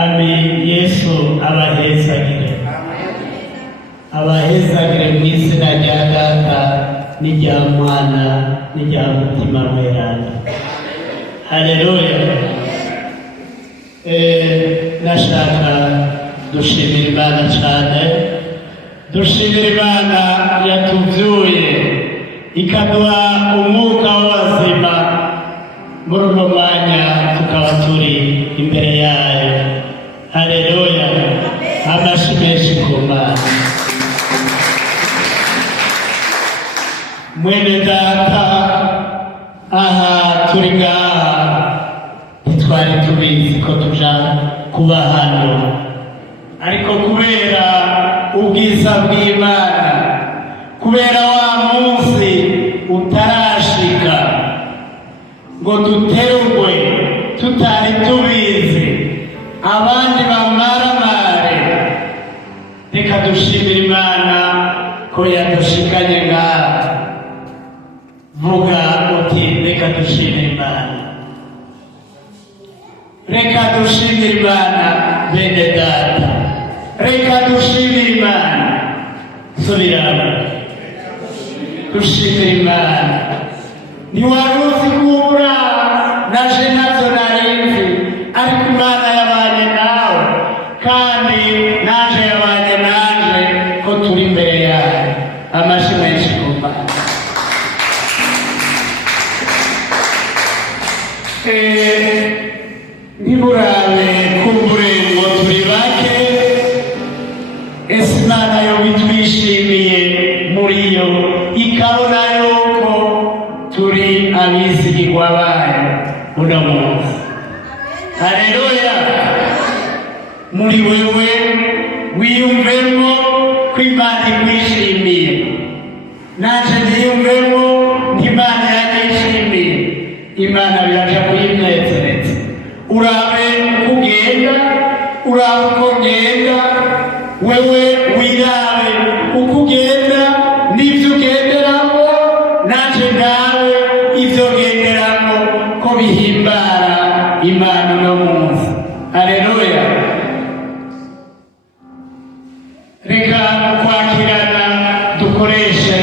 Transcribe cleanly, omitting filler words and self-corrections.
Mwami Yesu abahezagire, abahezagire mu izina rya Data n'irya Mwana n'irya Mutima Mweranda. Haleluya. Nashaka dushimira Imana cyane, dushimira Imana yatuvyuye ikaduha umwuka w'abazima muri uno mwanya tukaba turi imbere yayo. Haleluya. Amashyi menshi ku Mana. Mwene Data, aha turi ngaha ntitwari tubizi ko tuja kuba hano, ariko kubera ubwiza bw'Imana, kubera wa munsi utarashika ngo duterurwe tutari tubizi, abandi bamaramare, reka dushimira Imana ko yadushikanye ngaha. Vuga uti reka dushimira Imana, reka dushimira Imana. Bene Data, reka dushimira Imana. Subiramo, dushimira Imana. Ntiwari uzi kubura, naje navyo narinzi, ariko Imana yabanye nawe, kandi naje yabanye nanje ko turi imbere yayo. Amashyi menshi ku Mana. Ntiburabe kumbure ngo turi bake, ese Imana yo bitwishimiye muri yo ikabona yuko turi abizigirwa bayo uno munsi. Haleluya. Muri wewe wiyumvemo ko Imana ikwishimiye, naje niyumvemo n'Imana yanyishimiye. Imana biraja kuyinezereza. Urabe uko ugenda, urabe uko ngenda, wewe wirabe uko ugenda n'ibyo ugenderamo, naje nawe ibyo ugenderamo ko bihimbara Imana uno munsi. Haleluya. Reka kwakirana dukoreshe